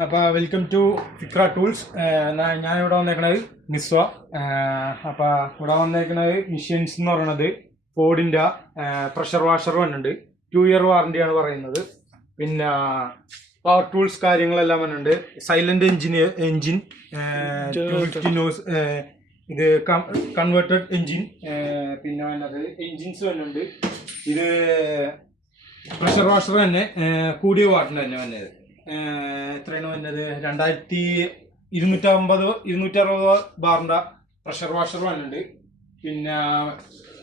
അപ്പോൾ welcome to ഫിക്ര tools. ഞാനിവിടെ വന്നേക്കണത് Nizwa. അപ്പോൾ ഇവിടെ വന്നേക്കണത് മിഷ്യൻസ് എന്ന് പറയുന്നത് ഫോർഡിൻ്റെ പ്രഷർ വാഷർ വന്നിട്ടുണ്ട്. 2 year വാറണ്ടിയാണ് പറയുന്നത്. പിന്നെ പവർ ടൂൾസ് കാര്യങ്ങളെല്ലാം വന്നിട്ടുണ്ട്. സൈലന്റ് എഞ്ചിൻ 250 നോസ്, ഇത് കൺവേർട്ടഡ് എഞ്ചിൻ. പിന്നെ വന്നത് എഞ്ചിൻസ് വന്നിട്ടുണ്ട്. ഇത് പ്രഷർ വാഷർ തന്നെ കൂടിയ വാട്ടിന് തന്നെ വന്നത്. എത്രയാണ് വന്നത്? 2260 ബാറിൻ്റെ പ്രഷർ വാഷർ വന്നിട്ടുണ്ട്. പിന്നെ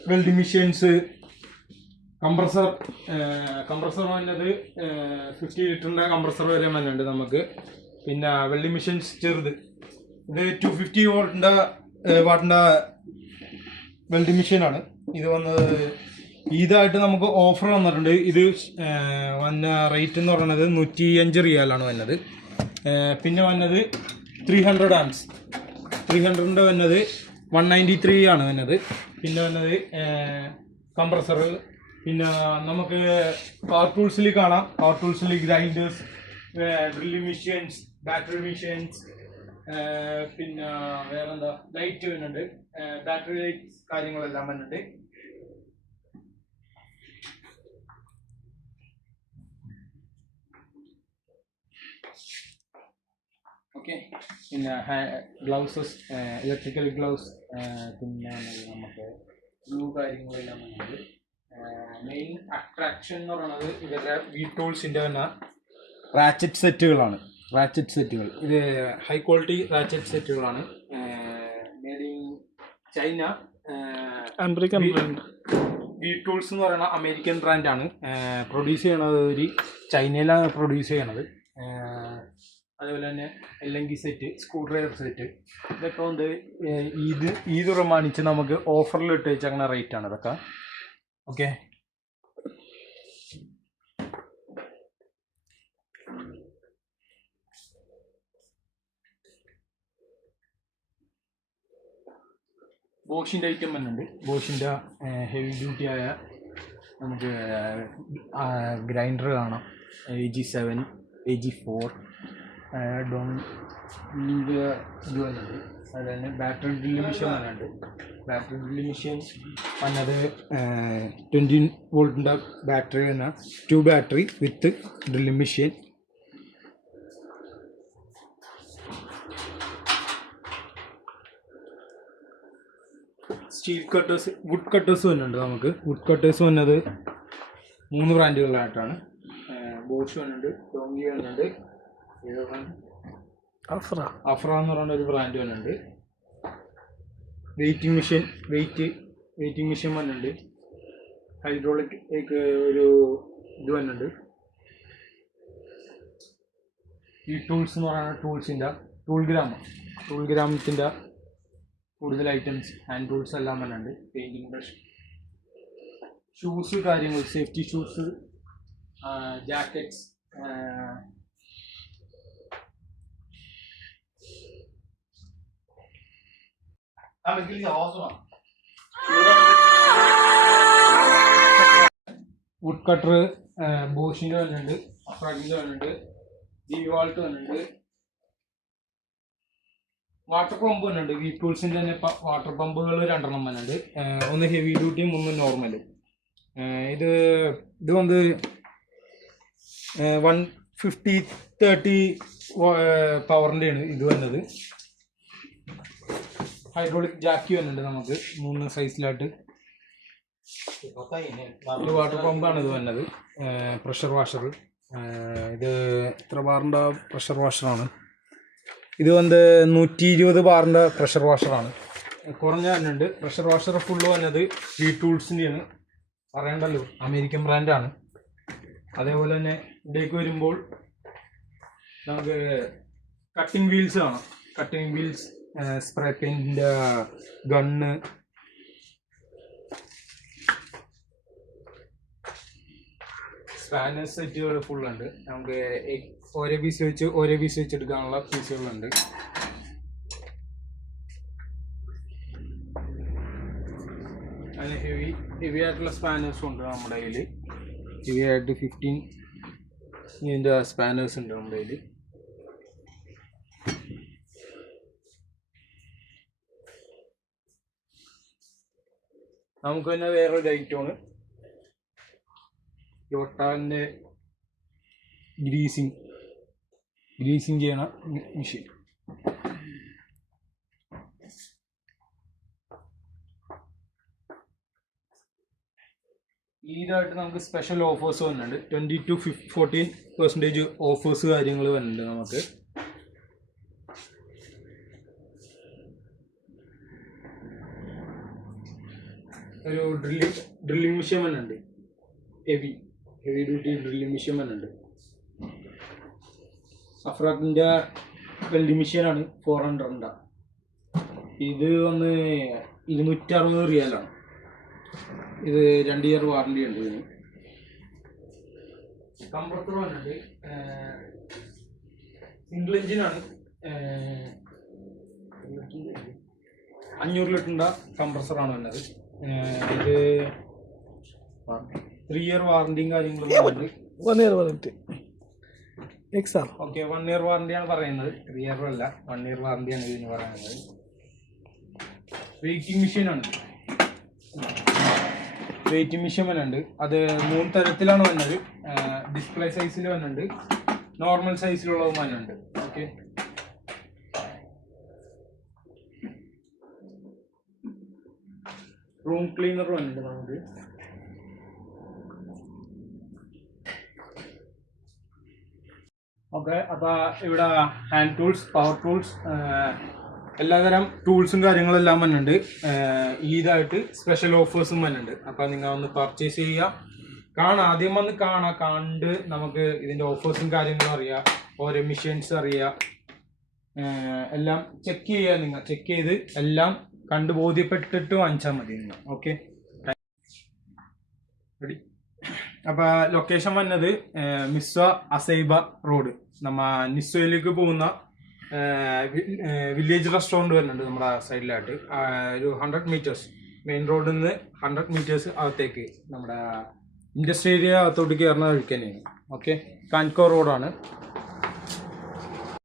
വെൽഡിംഗ് മെഷീൻസ്, കംപ്രസർ വന്നത് 50 ലിറ്ററിൻ്റെ കംപ്രസർ വരെ വന്നിട്ടുണ്ട് നമുക്ക്. പിന്നെ വെൽഡിംഗ് മെഷീൻസ് ചെറുത്, ഇത് 250 വാട്ടിൻ്റെ വെൽഡിംഗ് മെഷീനാണ്. ഇത് വന്നത് ഇതായിട്ട് നമുക്ക് ഓഫർ വന്നിട്ടുണ്ട്. ഇത് വന്ന റേറ്റ് എന്ന് പറയുന്നത് 105 റിയാലാണ് വന്നത്. പിന്നെ വന്നത് 300 ആംസ്, 300ൻ്റെ വന്നത് 193 ആണ് വന്നത്. പിന്നെ വന്നത് കംപ്രസർ. പിന്നെ നമുക്ക് പവർ ടൂൾസിൽ കാണാം. പവർ ടൂൾസിൽ grinders, drilling machines, battery machines, പിന്നെ വേറെന്താ ലൈറ്റ് വരുന്നുണ്ട്, ബാറ്ററി ലൈറ്റ് കാര്യങ്ങളെല്ലാം വരുന്നുണ്ട്. ഓക്കെ. പിന്നെ ഗ്ലൗസസ്, ഇലക്ട്രിക്കൽ ഗ്ലൗസ്, പിന്നെ നമുക്ക് ബ്ലൂ കാര്യങ്ങളെല്ലാം വന്നത്. മെയിൻ അട്രാക്ഷൻ എന്ന് പറയുന്നത് ഇവരുടെ വി ടൂൾസിൻ്റെ തന്നെ റാച്ചറ്റ് സെറ്റുകളാണ്. ഇത് ഹൈ ക്വാളിറ്റി റാച്ചറ്റ് സെറ്റുകളാണ്. Made in China. American brand. V tools എന്ന് പറയുന്ന അമേരിക്കൻ ബ്രാൻഡാണ്. പ്രൊഡ്യൂസ് ചെയ്യണത് ചൈനയിലാണ് പ്രൊഡ്യൂസ് ചെയ്യണത്. അതേപോലെ തന്നെ എല്ലങ്കി സെറ്റ്, സ്ക്രൂ ഡ്രൈവർ സെറ്റ്, ഇതൊക്കെ വന്ന് ഈദ് പ്രമാണിച്ച് നമുക്ക് ഓഫറിൽ ഇട്ട് വെച്ചങ്ങനെ റേറ്റാണ് ഇതൊക്കെ. ഓക്കെ. ബോഷിൻ്റെ ഐറ്റം വന്നിട്ടുണ്ട്. ബോഷിൻ്റെ ഹെവി ഡ്യൂട്ടി ആയ നമുക്ക് ഗ്രൈൻഡർ കാണാം. AG7, AG4 ഇത് വന്നിട്ടുണ്ട്. അതുപോലെ തന്നെ ബാറ്ററി ഡ്രില്ലിംഗ് മെഷീൻ വന്നിട്ടുണ്ട്. ബാറ്ററി ഡ്രില്ലിംഗ് മെഷീൻ വന്നത് 20 വോൾട്ടിൻ്റെ ബാറ്ററി തന്നെ, 2 battery with drilling machine. Steel cutters, wood cutters വന്നിട്ടുണ്ട് നമുക്ക്. വുഡ് കട്ടേഴ്സ് വന്നത് 3 ബ്രാൻഡുകളായിട്ടാണ്. ബോഷ് വന്നിട്ടുണ്ട്, ഡോങ്കി വന്നിട്ടുണ്ട്, അഫ്ര എന്ന് പറയുന്ന ഒരു ബ്രാൻഡ് വന്നിട്ടുണ്ട്. വെയിറ്റിംഗ് മെഷീൻ വന്നിട്ടുണ്ട്. ഹൈഡ്രോളിക് ഒരു ഇത് വന്നിട്ടുണ്ട്. ഈ ടൂൾസ് എന്ന് പറയുന്ന ടൂൾസിൻ്റെ ടൂൾ ഗ്രാമത്തിൻ്റെ കൂടുതൽ ഐറ്റംസ്, ഹാൻഡ് ടൂൾസ് എല്ലാം വന്നിട്ടുണ്ട്. പെയിൻറ്റിങ് ബ്രഷ്, ഷൂസ് കാര്യങ്ങൾ, safety shoes, jackets, wood cutter, ബോഷിൻ്റെ വന്നിട്ടുണ്ട്, അഫ്രാഗിൻ്റെ വന്നിട്ടുണ്ട്, ഡിവാൾട്ട് വന്നിട്ടുണ്ട്, വാട്ടർ പമ്പ് വന്നിട്ടുണ്ട്. വി ടൂൾസിൻ്റെ തന്നെ വാട്ടർ പമ്പുകൾ 2 വന്നിട്ടുണ്ട്. ഒന്ന് ഹെവി ഡ്യൂട്ടിയും ഒന്ന് നോർമലും. ഇത് വന്ന് 150-30 പവറിൻ്റെയാണ് ഇത് വന്നത്. ഹൈഡ്രോളിക് ജാക്കി വന്നിട്ടുണ്ട് നമുക്ക് 3 സൈസിലായിട്ട്. വാട്ടർ പമ്പാണ് ഇത് വന്നത്. പ്രഷർ വാഷർ, ഇത് എത്ര ബാറിൻ്റെ പ്രഷർ വാഷറാണ്? ഇത് വന്ന് 120 ബാറിൻ്റെ പ്രഷർ വാഷറാണ്. കുറഞ്ഞ വന്നിട്ടുണ്ട്. പ്രഷർ വാഷർ ഫുള്ള് വന്നത് വി ടൂൾസിൻ്റെയാണ്, പറയണ്ടല്ലോ, അമേരിക്കൻ ബ്രാൻഡാണ്. അതേപോലെ തന്നെ ഇവിടേക്ക് വരുമ്പോൾ നമുക്ക് കട്ടിംഗ് വീൽസ് കാണാം. കട്ടിംഗ് വീൽസ്, സ്പ്രേ പെയിൻറ്റിൻ്റെ ഗണ്ണ്, സ്പാനർ സെറ്റുകൾ ഫുള്ളുണ്ട്. നമുക്ക് ഓരോ പീസ് വെച്ച് എടുക്കാനുള്ള പീസുകളുണ്ട്. അതിന് ഹെവി ആയിട്ടുള്ള സ്പാനേഴ്സും ഉണ്ട് നമ്മുടെ കയ്യിൽ. ഹെവി ആയിട്ട് 15 ഇതിൻ്റെ സ്പാനേഴ്സ് ഉണ്ട് നമ്മുടെ കയ്യിൽ. നമുക്ക് തന്നെ വേറൊരു ഐറ്റമാണ് ടൊയോട്ടൻ്റെ ഗ്രീസിങ് ചെയ്യണ മെഷീൻ. ഇതായിട്ട് നമുക്ക് സ്പെഷ്യൽ ഓഫേഴ്സ് വന്നിട്ടുണ്ട്. 20 to 14% ഓഫേഴ്സ് കാര്യങ്ങൾ വന്നിട്ടുണ്ട് നമുക്ക്. ഒരു ഡ്രില്ലിംഗ് മെഷീൻ വന്നിട്ടുണ്ട്. ഹെവി ഡ്യൂട്ടി ഡ്രില്ലിംഗ് മെഷീൻ വന്നിട്ടുണ്ട്. സഫ്രാക്കിൻ്റെ വെൽഡിംഗ് മെഷീനാണ് 400. ഇത് വന്ന് 260 റിയാലാണ്. ഇത് 2 ഇയർ വാറണ്ടി ഉണ്ട് ഇതിന്. കംപ്രസർ വന്നിട്ട് സിംഗിൾ എഞ്ചിനാണ്. 500 ലിറ്ററിൻ്റെ കംപ്രസറാണ് വന്നത്. ഇത് 3 ഇയർ വാറണ്ടിയും കാര്യങ്ങളും ഉണ്ട്. 1 ഇയർ വാറണ്ടി. ഓക്കെ, 1 ഇയർ വാറണ്ടിയാണ് പറയുന്നത്. 3 ഇയർ അല്ല, 1 ഇയർ വാറണ്ടിയാണ് ഇതിന് പറയുന്നത്. വെയിറ്റിംഗ് മെഷീനാണ്. വെയിറ്റിംഗ് മെഷീൻ വന്നുണ്ട്. അത് 3 തരത്തിലാണ് വന്നത്. ഡിസ്പ്ലേ സൈസിൽ വന്നുണ്ട്, നോർമൽ സൈസിലുള്ളതും വന്നുണ്ട്. ഓക്കെ, റൂം ക്ലീനർ വന്നിട്ടുണ്ട് നമുക്ക്. ഓക്കെ, അപ്പോൾ ഇവിടെ ഹാൻഡ് ടൂൾസ്, പവർ ടൂൾസ്, എല്ലാതരം ടൂൾസും കാര്യങ്ങളെല്ലാം വന്നിട്ടുണ്ട്. ഇതായിട്ട് സ്പെഷ്യൽ ഓഫേഴ്സും വന്നിട്ടുണ്ട്. അപ്പോൾ നിങ്ങൾ ഒന്ന് പർച്ചേസ് ചെയ്യുക, ആദ്യം വന്ന് കണ്ട് നമുക്ക് ഇതിൻ്റെ ഓഫേഴ്സും കാര്യങ്ങളും അറിയാം, ഓരോ മെഷീൻസ് അറിയാം, എല്ലാം ചെക്ക് ചെയ്യുക. നിങ്ങൾ ചെക്ക് ചെയ്ത് എല്ലാം കണ്ട് ബോധ്യപ്പെട്ടിട്ട് വാങ്ങിച്ചാൽ മതി നിങ്ങൾ. Okay, ready. അപ്പോൾ ലൊക്കേഷൻ വന്നത് മിസ്വ അസൈബ റോഡ്, നമ്മ നിസ്വയിലേക്ക് പോകുന്ന വില്ലേജ് റെസ്റ്റോറൻറ്റ് വരുന്നുണ്ട് നമ്മുടെ സൈഡിലായിട്ട്. ഒരു 100 മീറ്റേഴ്സ് മെയിൻ റോഡിൽ നിന്ന് 100 മീറ്റേഴ്സ് അകത്തേക്ക് നമ്മുടെ ഇൻഡസ്ട്രി ഏരിയ അകത്തോട്ട് കയറുന്ന വഴിക്ക് തന്നെയാണ്. ഓക്കെ, കാൻകോ റോഡാണ്.